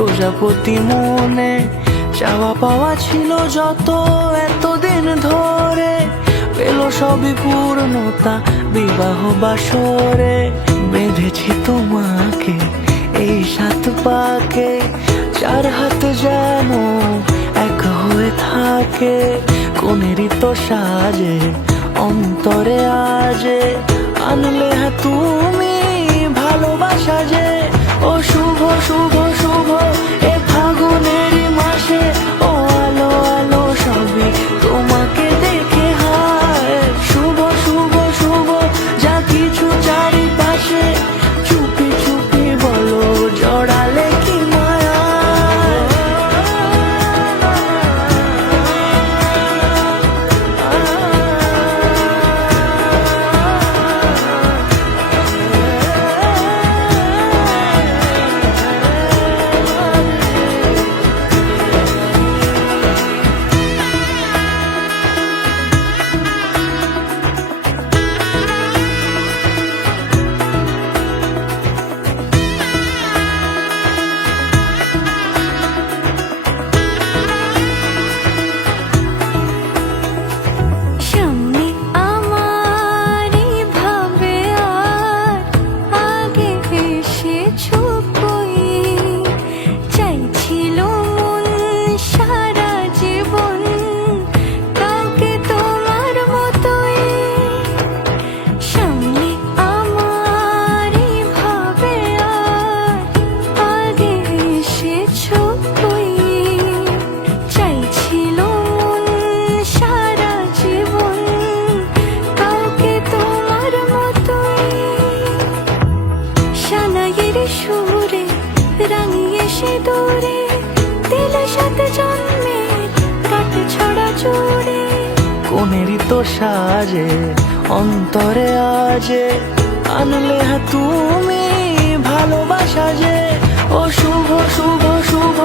প্রজাপতি মনে চাওয়া পাওয়া ছিল যত এতদিন ধরে, পেল সবই পূর্ণতা বিবাহ বাসরে। বেঁধেছি তোমাকে এই 7 পাকে, 4 হাত যেন এক হয়ে থাকে। কোনেরই তো সাজে অন্তরে আজে, আনলে হ্যাঁ তুমি ভালোবাসা যে। ও শুভ শুভ শুভ এ ফাগুনেরই মাসে, ও আলো আলো সবই তোমাকে দেখে হায়। শুভ শুভ শুভ যা কিছু চারিপাশে, চুপি চুপি বলো জড়ালে কি মায়া। সুরে রাঙিয়ে সে দূরে দিল 7 জন্মের কাট ছড়া জুড়ে। কোনেরই তো সাজে অন্তরে আজে, আনলে হ্যাঁ তুমি ভালোবাসা যে। ও শুভ শুভ শুভ